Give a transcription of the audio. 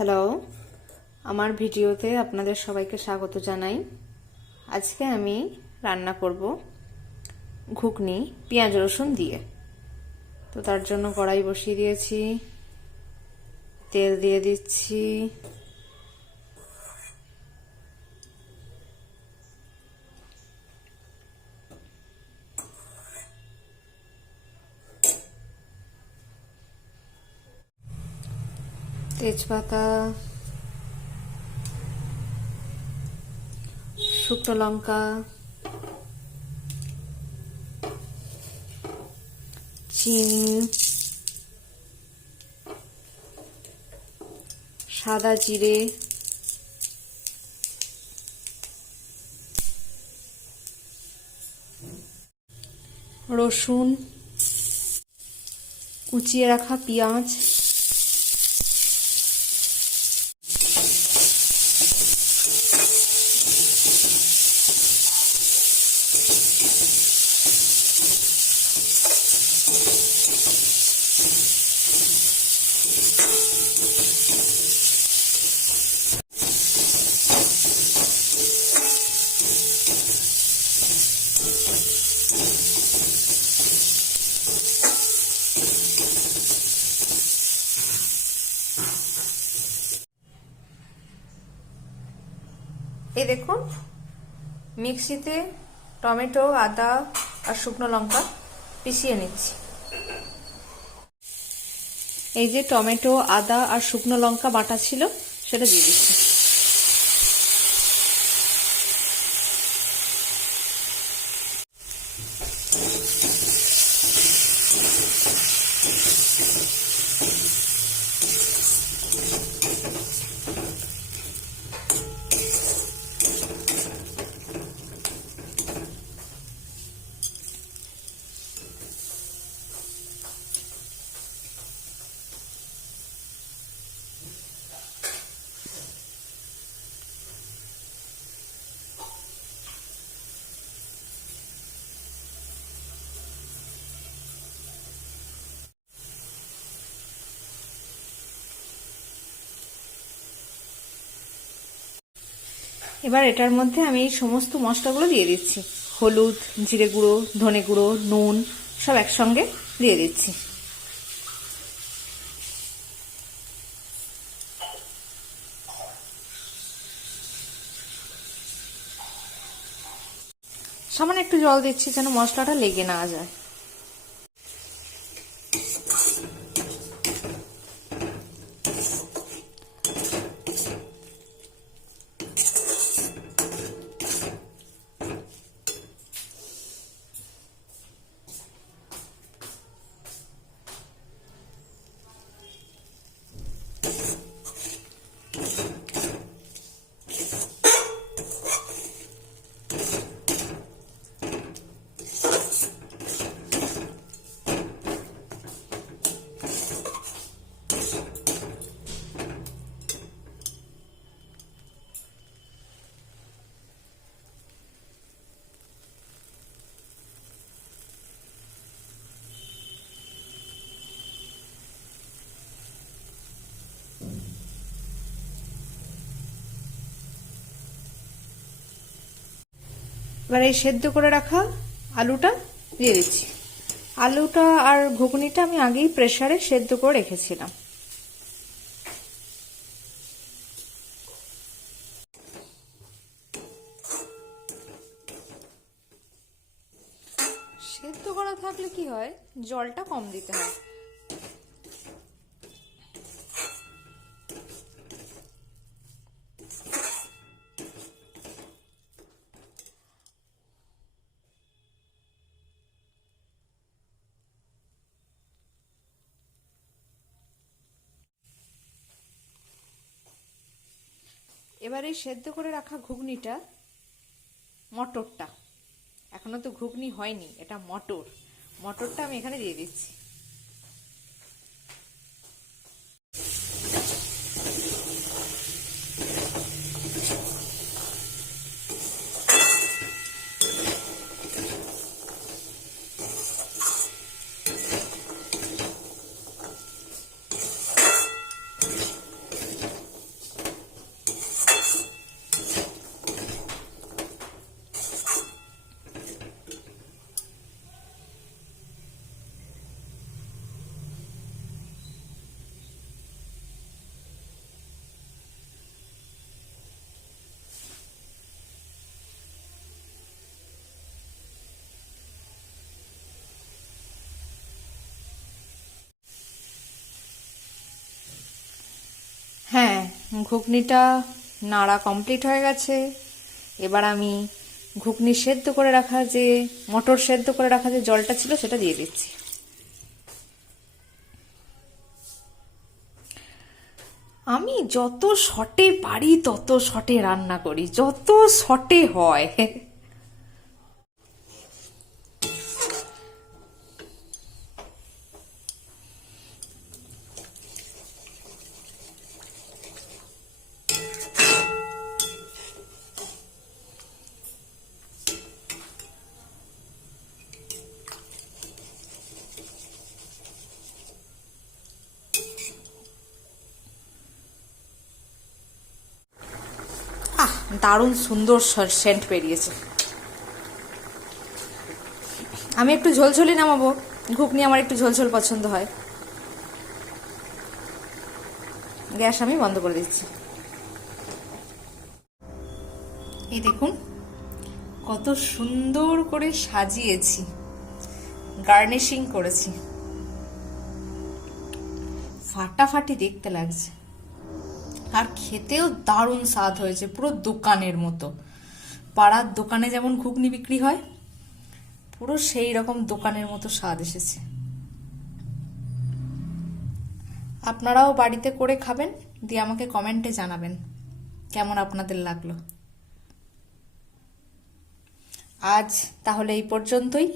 Hello, আমার ভিডিওতে আপনাদের সবাইকে স্বাগত জানাই। আজকে আমি রান্না করব ঘুগনি পেঁয়াজ রসুন দিয়ে। তো তার জন্য কড়াই বসিয়ে দিয়েছি, তেল দিয়ে দিচ্ছি, তেজপাতা, শুকনো লঙ্কা, চিনি, সাদা জিরে, রসুন, কুচিয়ে রাখা পেঁয়াজ, এই দেখুন মিক্সিতে টমেটো, আদা আর শুকনো লঙ্কা পিষিয়ে নিচ্ছি। এই যে টমেটো, আদা আর শুকনো লঙ্কা বাটা ছিল সেটা দিয়ে দিচ্ছি। এবার এটার মধ্যে আমি এই সমস্ত মশলাগুলো দিয়ে দিচ্ছি। হলুদ, জিরে গুঁড়ো, ধনে গুঁড়ো, নুন সব একসঙ্গে দিয়ে দিচ্ছি। সামান্য একটু জল দিচ্ছি যেন মশলাটা লেগে না যায়। এবার এই সেদ্ধ করে রাখা আলুটা দিয়ে দিচ্ছি। আলুটা আর ঘুগনিটা আমি আগেই প্রেসারে সেদ্ধ করে রেখেছিলাম। সেদ্ধ করা থাকলে কি হয়, জলটা কম দিতে হয়। এবার এই সেদ্ধ করে রাখা ঘুগনিটা, মটরটা, এখনো তো ঘুগনি হয়নি, এটা মটরটা আমি এখানে দিয়ে দিচ্ছি। ঘুগনিটা নাড়া কমপ্লিট হয়ে গেছে। এবার আমি ঘুগনি সেদ্ধ করে রাখা যে মটর সেদ্ধ করে রাখা যে জলটা ছিল সেটা দিয়ে দিচ্ছি। আমি যত শর্টে পারি তত শর্টে রান্না করি, যত শর্টে হয়। দারুণ সুন্দর সেন্ট বেরিয়েছে। আমি একটু ঝোলঝোলি নামাবো, ঘুগনি আমার একটু ঝোলঝোল পছন্দ হয়। গ্যাস আমি বন্ধ করে দিচ্ছি। এই দেখুন কত সুন্দর করে সাজিয়েছি, গার্নিশিং করেছি, ফাটাফাটি দেখতে লাগছে। আর খেতেও দারুণ স্বাদ হয়েছে, পুরো দোকানের মতো। পাড়ার দোকানে যেমন ঘুগনি বিক্রি হয়, পুরো সেই রকম দোকানের মতো স্বাদ এসেছে। আপনারাও বাড়িতে করে খাবেন, দিয়ে আমাকে কমেন্টে জানাবেন কেমন আপনাদের লাগলো। আজ তাহলে এই পর্যন্তই।